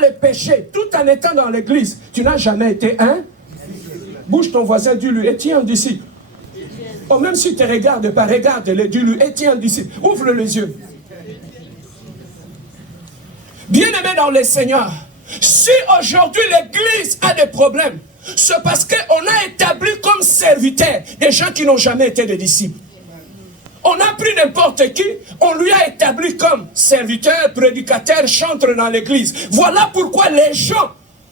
les péchés, tout en étant dans l'église, tu n'as jamais été un. Bouge ton voisin, dis-lui, es-tu un disciple? Oh, même si tu ne regardes pas, regarde-le, dis-lui, es-tu un disciple? Ouvre les yeux. Bien-aimé dans le Seigneur, si aujourd'hui l'église a des problèmes, c'est parce qu'on a établi comme serviteurs des gens qui n'ont jamais été des disciples. On a pris n'importe qui, on lui a établi comme serviteur, prédicateur, chantre dans l'église. Voilà pourquoi les gens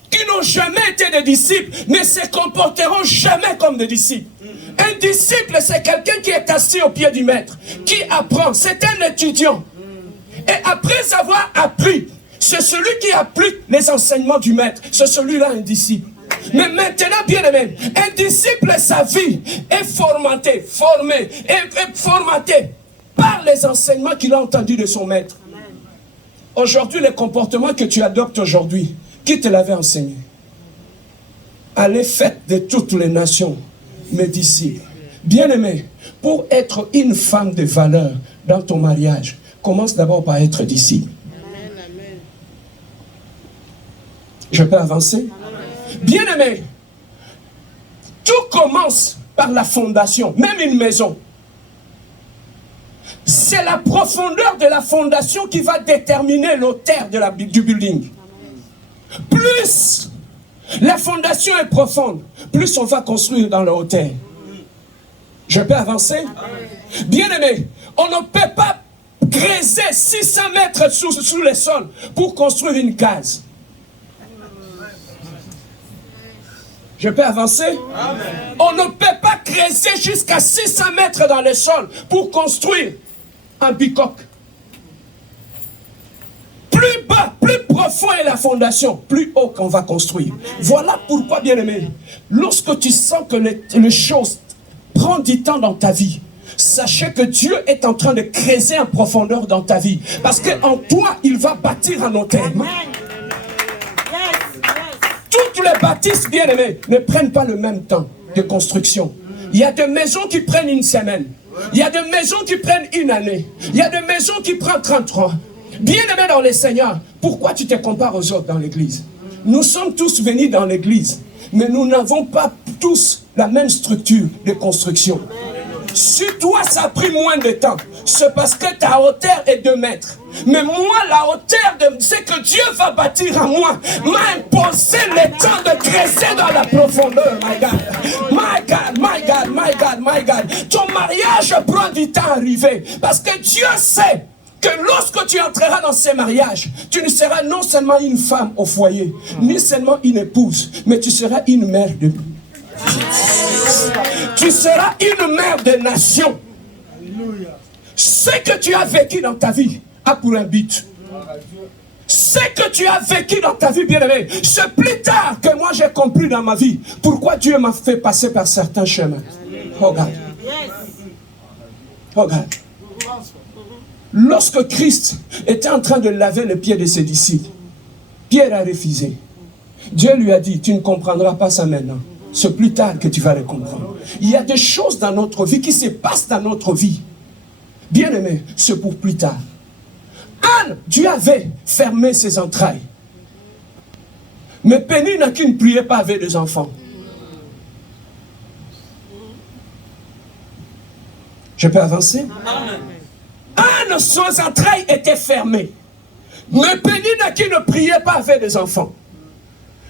qui n'ont jamais été des disciples ne se comporteront jamais comme des disciples. Un disciple, c'est quelqu'un qui est assis au pied du maître, qui apprend. C'est un étudiant. Et après avoir appris, c'est celui qui applique les enseignements du maître. C'est celui-là un disciple. Mais maintenant, bien aimé, un disciple, sa vie est formatée par les enseignements qu'il a entendus de son maître. Aujourd'hui, les comportements que tu adoptes aujourd'hui, qui te l'avait enseigné? Allez, faites de toutes les nations mes disciples. Bien aimé, pour être une femme de valeur dans ton mariage, commence d'abord par être disciple. Je peux avancer? Bien aimé, tout commence par la fondation, même une maison. C'est la profondeur de la fondation qui va déterminer l'auteur du building. Plus la fondation est profonde, plus on va construire dans la hauteur. Je peux avancer? Bien aimé, on ne peut pas creuser 600 mètres sous le sol pour construire une case. Je peux avancer? Amen. On ne peut pas creuser jusqu'à 600 mètres dans le sol pour construire un bicoque. Plus bas, plus profond est la fondation, plus haut qu'on va construire. Voilà pourquoi, bien aimé, lorsque tu sens que les choses prennent du temps dans ta vie, sachez que Dieu est en train de creuser en profondeur dans ta vie. Parce qu'en toi, il va bâtir un hôtel. Toutes les bâtisses, bien aimées, ne prennent pas le même temps de construction. Il y a des maisons qui prennent une semaine. Il y a des maisons qui prennent une année. Il y a des maisons qui prennent 33. Bien aimé dans le Seigneur, pourquoi tu te compares aux autres dans l'église? Nous sommes tous venus dans l'église, mais nous n'avons pas tous la même structure de construction. Si toi, ça a pris moins de temps, c'est parce que ta hauteur est 2 mètres. Mais moi, la hauteur, c'est que Dieu va bâtir en moi, m'a imposé le temps de creuser dans la profondeur, my God. My God, my God, my God, my God. Ton mariage prend du temps à arriver, parce que Dieu sait que lorsque tu entreras dans ce mariage, tu ne seras non seulement une femme au foyer, ni seulement une épouse, mais tu seras une mère de... Tu seras une mère de nation. Ce que tu as vécu dans ta vie a pour un but. Ce que tu as vécu dans ta vie, bien-aimé, c'est plus tard que moi j'ai compris dans ma vie pourquoi Dieu m'a fait passer par certains chemins. Regarde. Regarde. Lorsque Christ était en train de laver les pieds de ses disciples, Pierre a refusé. Dieu lui a dit, tu ne comprendras pas ça maintenant. C'est plus tard que tu vas le comprendre. Il y a des choses dans notre vie qui se passent dans notre vie. Bien aimé, c'est pour plus tard. Anne, Dieu avait fermé ses entrailles. Mais Pénina qui ne priait pas avait des enfants. Je peux avancer? Anne, ses entrailles étaient fermées. Mais Pénina qui ne priait pas avait des enfants.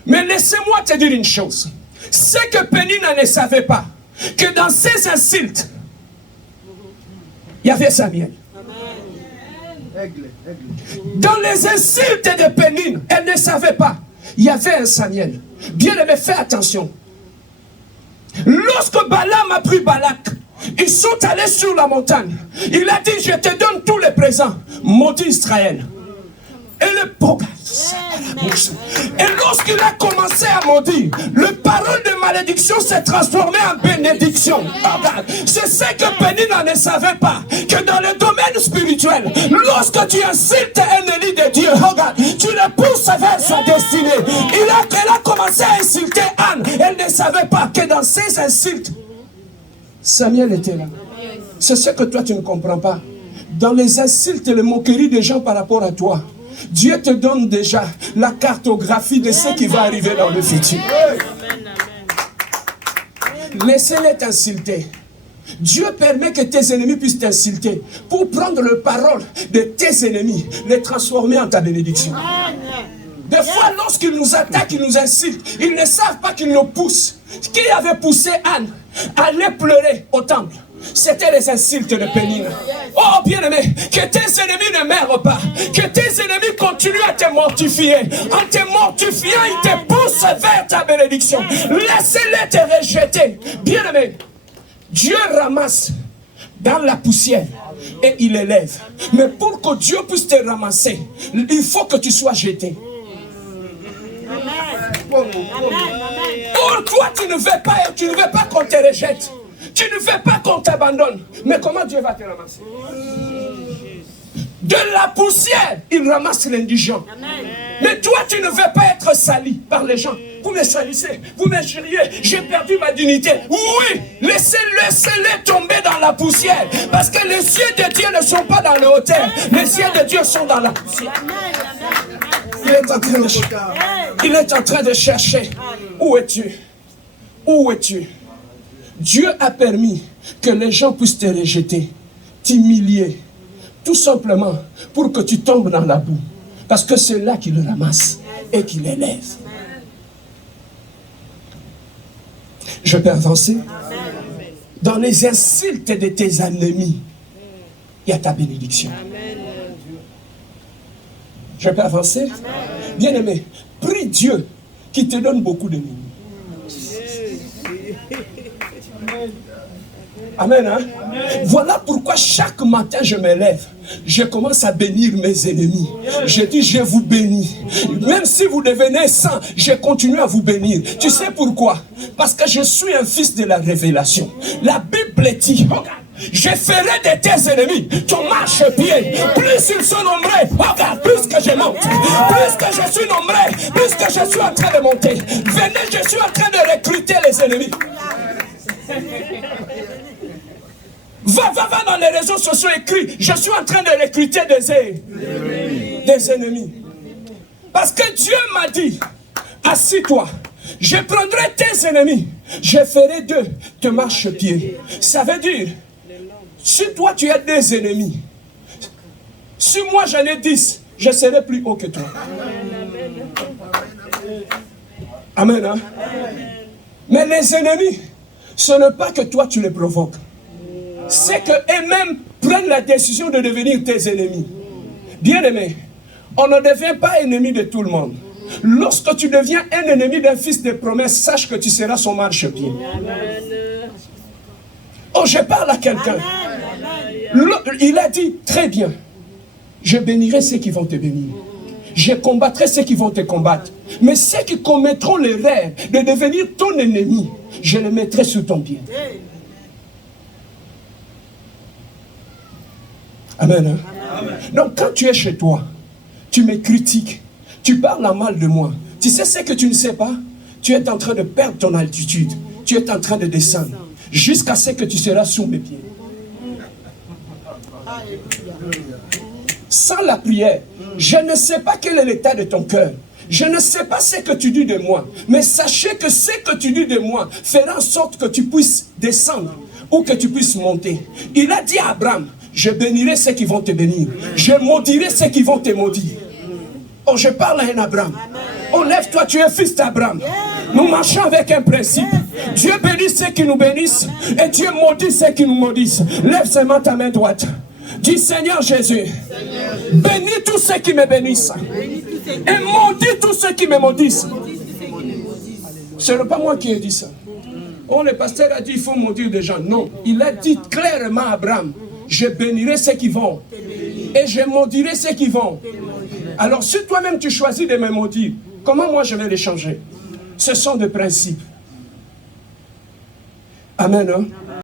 Mais laissez-moi te dire une chose. C'est que Pénina ne savait pas que dans ses insultes, il y avait Samuel. Dans les insultes de Pénine, elle ne savait pas. Il y avait un Samuel. Bien aimé, fais attention. Lorsque Balaam a pris Balak, ils sont allés sur la montagne. Il a dit, je te donne tous les présents. Maudit Israël. Et le programme. Et lorsqu'il a commencé à maudire, le parole de malédiction s'est transformé en bénédiction. C'est ce que Pénina ne savait pas, que dans le domaine spirituel, lorsque tu insultes un élu de Dieu, regarde, tu le pousses vers sa destinée. Elle a commencé à insulter Anne. Elle ne savait pas que dans ses insultes, Samuel était là. C'est ce que toi tu ne comprends pas. Dans les insultes et les moqueries des gens par rapport à toi, Dieu te donne déjà la cartographie de ce qui va arriver dans le futur. Laissez-les t'insulter. Dieu permet que tes ennemis puissent t'insulter pour prendre la parole de tes ennemis, les transformer en ta bénédiction. Des fois, lorsqu'ils nous attaquent, ils nous insultent, ils ne savent pas qu'ils nous poussent. Qui avait poussé Anne à aller pleurer au temple? C'était les insultes de Pénine. Oh bien-aimé, que tes ennemis ne meurent pas, que tes ennemis continuent à te mortifier. En te mortifiant, ils te poussent vers ta bénédiction. Laissez-les te rejeter. Bien-aimé, Dieu ramasse dans la poussière et il élève. Mais pour que Dieu puisse te ramasser, il faut que tu sois jeté. Pour toi, tu ne veux pas qu'on te rejette. Tu ne veux pas qu'on t'abandonne. Mais comment Dieu va te ramasser? De la poussière, il ramasse l'indigent. Mais toi, tu ne veux pas être sali par les gens. Vous me salissez, vous m'injuriez, j'ai perdu ma dignité. Oui, laissez-les tomber dans la poussière. Parce que les cieux de Dieu ne sont pas dans le hauteur. Les cieux de Dieu sont dans la poussière. Il est en train de chercher. Où es-tu? Où es-tu? Dieu a permis que les gens puissent te rejeter, t'humilier, tout simplement pour que tu tombes dans la boue. Parce que c'est là qu'il le ramasse et qu'il élève. Je peux avancer? Dans les insultes de tes ennemis, il y a ta bénédiction. Je peux avancer? Bien-aimé, prie Dieu qui te donne beaucoup d'ennemis. Amen, hein? Voilà pourquoi chaque matin je me lève, je commence à bénir mes ennemis. Je dis je vous bénis. Même si vous devenez saint, je continue à vous bénir. Tu sais pourquoi? Parce que je suis un fils de la révélation. La Bible dit, regarde, je ferai de tes ennemis ton marchepied. Plus ils sont nombreux, regarde, plus que je monte. Plus que je suis nombreux, plus que je suis en train de monter. Venez, je suis en train de recruter les ennemis. Va dans les réseaux sociaux, écrit, je suis en train de recruter des ennemis. Parce que Dieu m'a dit, assis-toi, je prendrai tes ennemis, je ferai d'eux te marchepied. Ça veut dire, si toi tu as des ennemis, si moi j'en ai 10, je serai plus haut que toi. Amen, hein? Mais les ennemis, ce n'est pas que toi tu les provoques. C'est qu'eux-mêmes prennent la décision de devenir tes ennemis. Bien-aimé, on ne devient pas ennemi de tout le monde. Lorsque tu deviens un ennemi d'un fils de promesse, sache que tu seras son marchepied. Oh, je parle à quelqu'un. Il a dit, très bien, je bénirai ceux qui vont te bénir. Je combattrai ceux qui vont te combattre. Mais ceux qui commettront l'erreur de devenir ton ennemi, je les mettrai sous ton pied. Amen, hein? Amen. Donc quand tu es chez toi, tu me critiques, tu parles en mal de moi. Tu sais ce que tu ne sais pas? Tu es en train de perdre ton altitude. Tu es en train de descendre jusqu'à ce que tu seras sous mes pieds. Sans la prière, je ne sais pas quel est l'état de ton cœur. Je ne sais pas ce que tu dis de moi. Mais sachez que ce que tu dis de moi fera en sorte que tu puisses descendre ou que tu puisses monter. Il a dit à Abraham, je bénirai ceux qui vont te bénir. Je maudirai ceux qui vont te maudire. Oh, je parle à un Abraham. Oh, lève-toi, tu es fils d'Abraham. Nous marchons avec un principe. Dieu bénit ceux qui nous bénissent et Dieu maudit ceux qui nous maudissent. Lève seulement ta main droite. Dis Seigneur Jésus, bénis tous ceux qui me bénissent et maudis tous ceux qui me maudissent. Ce n'est pas moi qui ai dit ça. Oh, le pasteur a dit il faut maudire des gens. Non, il a dit clairement à Abraham, je bénirai ceux qui vont et je maudirai ceux qui vont. Alors si toi-même tu choisis de me maudire, comment moi je vais les changer? Ce sont des principes. Amen. Hein?